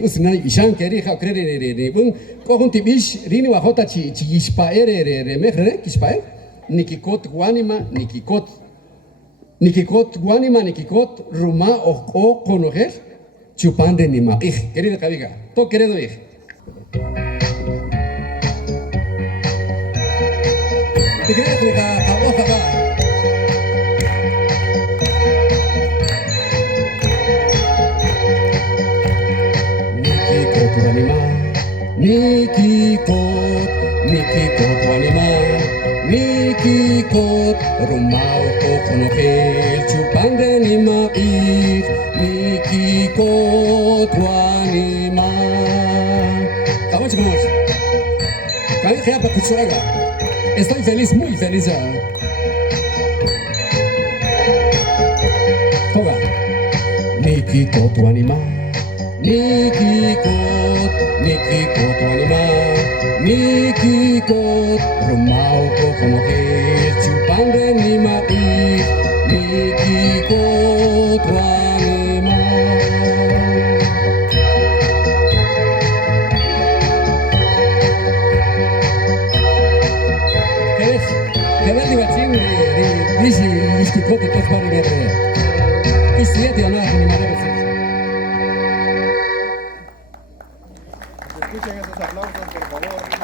usna ishan keri ha krere re bun ko hun tibish rini wa hota chi ispaere re mehre kispaer nikikot guanima nikikot guanima nikikot ruma o conocer chupande ni ma querida cabiga to querido ich te quería que a hoja va nikikot guanima nikikot guanima nikikot ruma o conocer chupande ni ma nikikot guanima vamos chicos Cabe para Cuchuraga. Estoy feliz, muy feliz ya. Toga. Nikikot tu anima. Nikikot tu anima. Nikikot rumau ko como que chupande ni ma Nikikot tu anima. Dici kote to fare vedere. I siete o no animale per Escuchen esos aplausos, por favor.